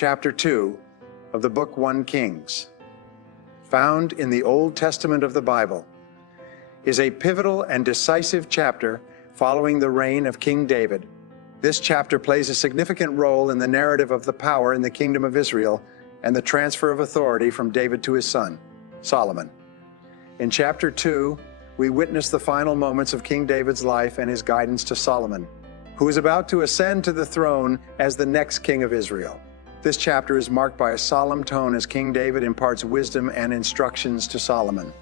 chapter 2 of the book 1 Kings, found in the Old Testament of the Bible, is a pivotal and decisive chapter following the reign of King David. This chapter plays a significant role in the narrative of the power in the kingdom of Israel and the transfer of authority from David to his son, Solomon. In chapter 2, we witness the final moments of King David's life and his guidance to Solomon, who is about to ascend to the throne as the next king of Israel. This chapter is marked by a solemn tone as King David imparts wisdom and instructions to Solomon,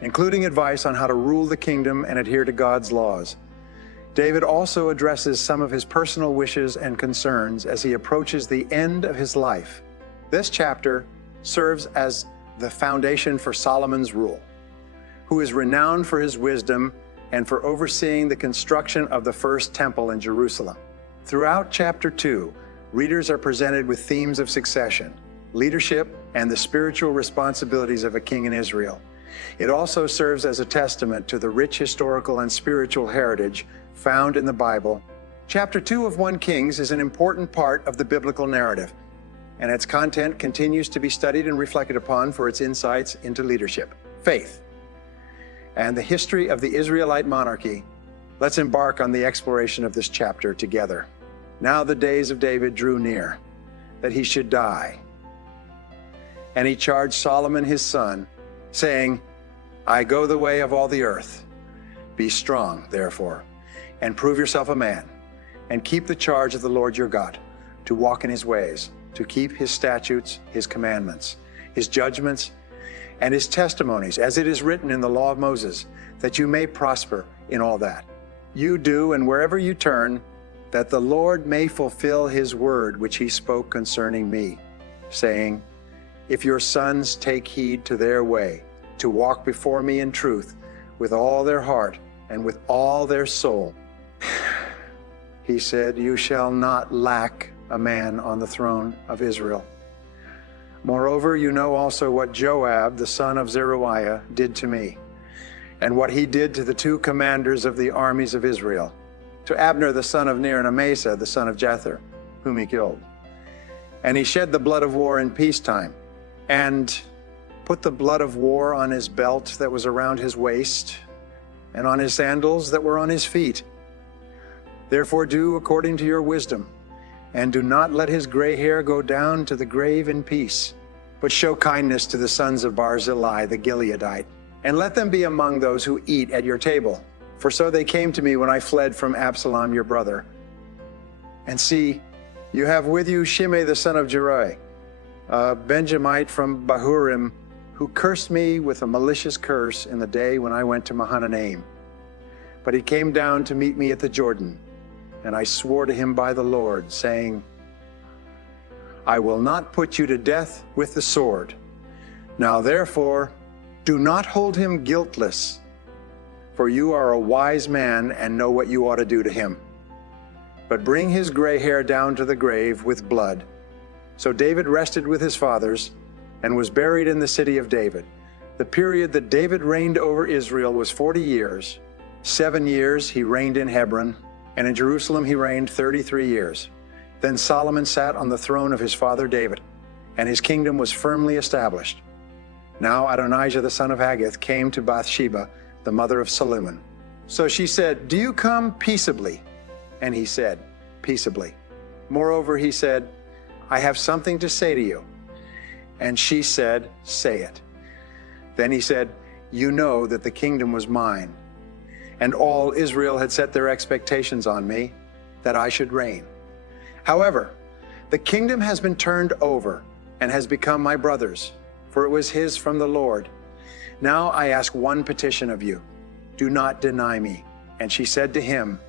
including advice on how to rule the kingdom and adhere to God's laws. David also addresses some of his personal wishes and concerns as he approaches the end of his life. This chapter serves as the foundation for Solomon's rule, who is renowned for his wisdom and for overseeing the construction of the first temple in Jerusalem. Throughout chapter 2, readers are presented with themes of succession, leadership, and the spiritual responsibilities of a king in Israel. It also serves as a testament to the rich historical and spiritual heritage found in the Bible. Chapter 2 of 1 Kings is an important part of the biblical narrative, and its content continues to be studied and reflected upon for its insights into leadership, faith, and the history of the Israelite monarchy. Let's embark on the exploration of this chapter together. Now the days of David drew near, that he should die. And he charged Solomon his son, saying, I go the way of all the earth. Be strong, therefore, and prove yourself a man, and keep the charge of the Lord your God, to walk in his ways, to keep his statutes, his commandments, his judgments, and his testimonies, as it is written in the law of Moses, that you may prosper in all that you do, and wherever you turn, that the Lord may fulfill his word which he spoke concerning me, saying, if your sons take heed to their way, to walk before me in truth, with all their heart and with all their soul, he said, you shall not lack a man on the throne of Israel. Moreover, you know also what Joab, the son of Zeruiah, did to me, and what he did to the two commanders of the armies of Israel, to Abner the son of Ner and Amasa the son of Jether, whom he killed. And he shed the blood of war in peacetime, and put the blood of war on his belt that was around his waist, and on his sandals that were on his feet. Therefore do according to your wisdom, and do not let his gray hair go down to the grave in peace, but show kindness to the sons of Barzillai the Gileadite, and let them be among those who eat at your table. For so they came to me when I fled from Absalom your brother. And see, you have with you Shimei the son of Jeruiah, a Benjamite from Bahurim, who cursed me with a malicious curse in the day when I went to Mahanaim. But he came down to meet me at the Jordan, and I swore to him by the Lord, saying, I will not put you to death with the sword. Now therefore, do not hold him guiltless, for you are a wise man and know what you ought to do to him. But bring his gray hair down to the grave with blood. So David rested with his fathers and was buried in the city of David. The period that David reigned over Israel was 40 years. 7 years he reigned in Hebron, and in Jerusalem he reigned 33 years. Then Solomon sat on the throne of his father David, and his kingdom was firmly established. Now Adonijah the son of Haggith came to Bathsheba, the mother of Solomon. So she said, do you come peaceably? And he said, peaceably. Moreover, he said, I have something to say to you. And she said, say it. Then he said, you know that the kingdom was mine, and all Israel had set their expectations on me, that I should reign. However, the kingdom has been turned over and has become my brother's, for it was his from the Lord. Now I ask one petition of you. Do not deny me. And she said to him,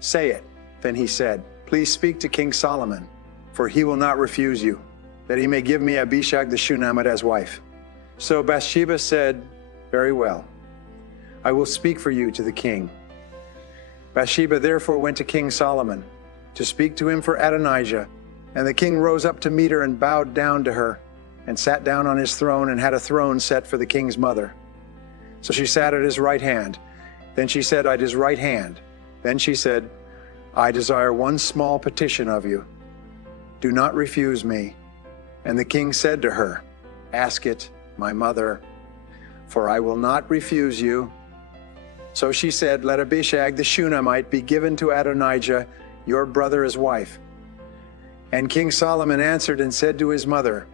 say it. Then he said, please speak to King Solomon, for he will not refuse you, that he may give me Abishag the Shunammite as wife. So Bathsheba said, very well, I will speak for you to the king. Bathsheba therefore went to King Solomon to speak to him for Adonijah. And the king rose up to meet her and bowed down to her, and sat down on his throne, and had a throne set for the king's mother. So she sat at his right hand. Then she said, at his right hand. Then she said, I desire one small petition of you. do not refuse me." And the king said to her, "Ask it, my mother, for I will not refuse you." So she said, "Let Abishag the Shunammite be given to Adonijah, your brother, as wife." And King Solomon answered and said to his mother,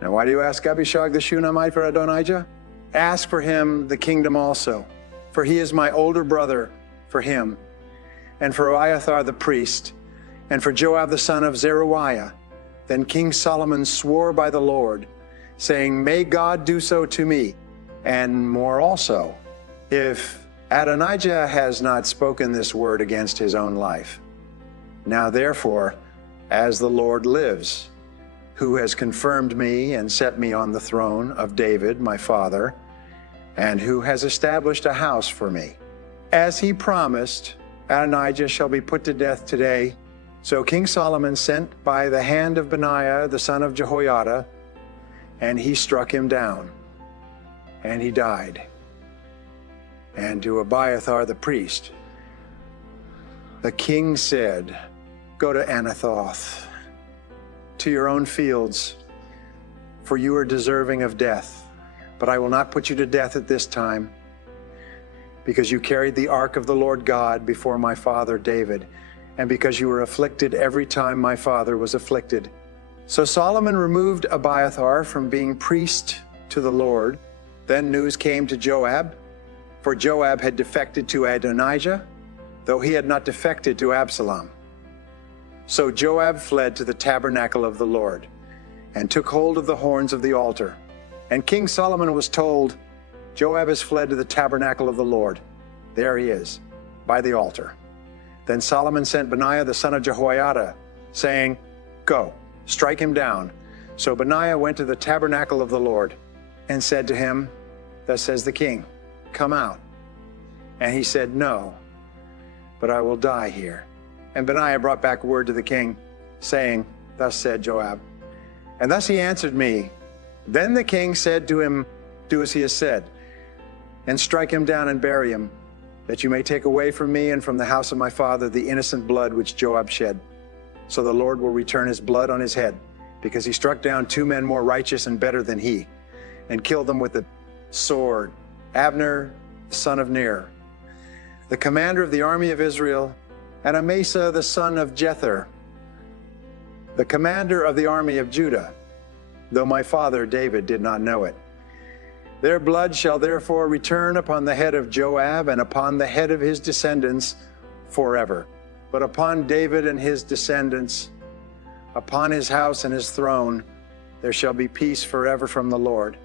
"Now why do you ask Abishag the Shunammite for Adonijah? Ask for him the kingdom also, for he is my older brother, for him, and for Abiathar the priest, and for Joab the son of Zeruiah." Then King Solomon swore by the Lord, saying, "May God do so to me, and more also, if Adonijah has not spoken this word against his own life. Now therefore, as the Lord lives, who has confirmed me and set me on the throne of David my father, and who has established a house for me, as he promised, Adonijah shall be put to death today." So King Solomon sent by the hand of Benaiah the son of Jehoiada, and he struck him down, and he died. And to Abiathar the priest, the king said, "Go to Anathoth, to your own fields, for you are deserving of death. But I will not put you to death at this time, because you carried the ark of the Lord God before my father David, and because you were afflicted every time my father was afflicted." So Solomon removed Abiathar from being priest to the Lord. Then news came to Joab, for Joab had defected to Adonijah, though he had not defected to Absalom. So Joab fled to the tabernacle of the Lord, and took hold of the horns of the altar. And King Solomon was told, "Joab has fled to the tabernacle of the Lord. There he is, by the altar." Then Solomon sent Benaiah the son of Jehoiada, saying, "Go, strike him down." So Benaiah went to the tabernacle of the Lord, and said to him, "Thus says the king, come out." And he said, "No, but I will die here." And Benaiah brought back word to the king, saying, "Thus said Joab." And thus he answered me. Then the king said to him, "Do as he has said, and strike him down and bury him, that you may take away from me and from the house of my father the innocent blood which Joab shed. So the Lord will return his blood on his head, because he struck down 2 men more righteous and better than he, and killed them with the sword, Abner, son of Ner, the commander of the army of Israel, and Amasa, the son of Jether, the commander of the army of Judah, though my father David did not know it. Their blood shall therefore return upon the head of Joab and upon the head of his descendants forever. But upon David and his descendants, upon his house and his throne, there shall be peace forever from the Lord."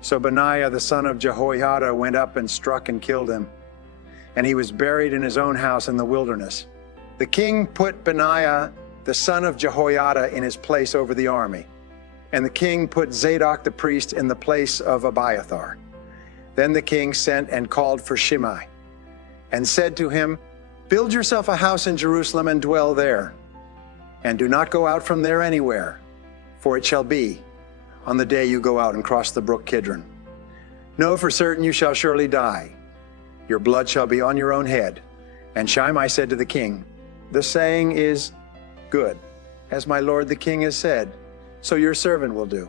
So Benaiah the son of Jehoiada went up and struck and killed him, and he was buried in his own house in the wilderness. The king put Benaiah the son of Jehoiada in his place over the army, and the king put Zadok the priest in the place of Abiathar. Then the king sent and called for Shimei, and said to him, "Build yourself a house in Jerusalem and dwell there, and do not go out from there anywhere, for it shall be on the day you go out and cross the brook Kidron. Know for certain you shall surely die. Your blood shall be on your own head." And Shimei said to the king, "The saying is good, as my lord the king has said, so your servant will do."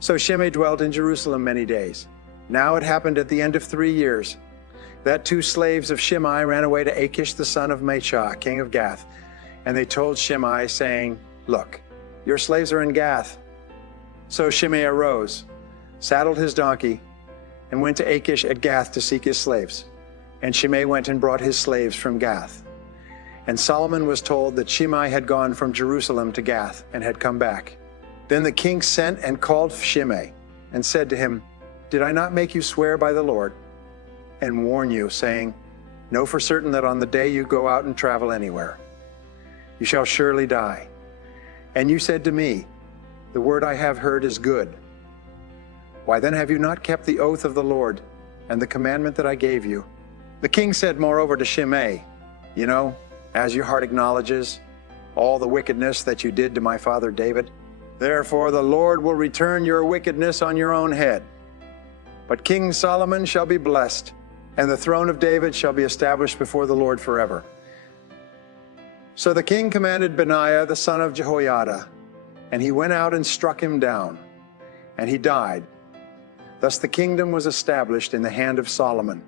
So Shimei dwelt in Jerusalem many days. Now it happened at the end of 3 years that 2 slaves of Shimei ran away to Achish the son of Maachah, king of Gath. And they told Shimei, saying, "Look, your slaves are in Gath." So Shimei arose, saddled his donkey, and went to Achish at Gath to seek his slaves. And Shimei went and brought his slaves from Gath. And Solomon was told that Shimei had gone from Jerusalem to Gath and had come back. Then the king sent and called Shimei and said to him, "Did I not make you swear by the Lord and warn you, saying, know for certain that on the day you go out and travel anywhere, you shall surely die? And you said to me, the word I have heard is good. Why then have you not kept the oath of the Lord and the commandment that I gave you?" The king said moreover to Shimei, "You know, as your heart acknowledges all the wickedness that you did to my father David, therefore the Lord will return your wickedness on your own head. But King Solomon shall be blessed, and the throne of David shall be established before the Lord forever." So the king commanded Benaiah the son of Jehoiada, and he went out and struck him down, and he died. Thus the kingdom was established in the hand of Solomon.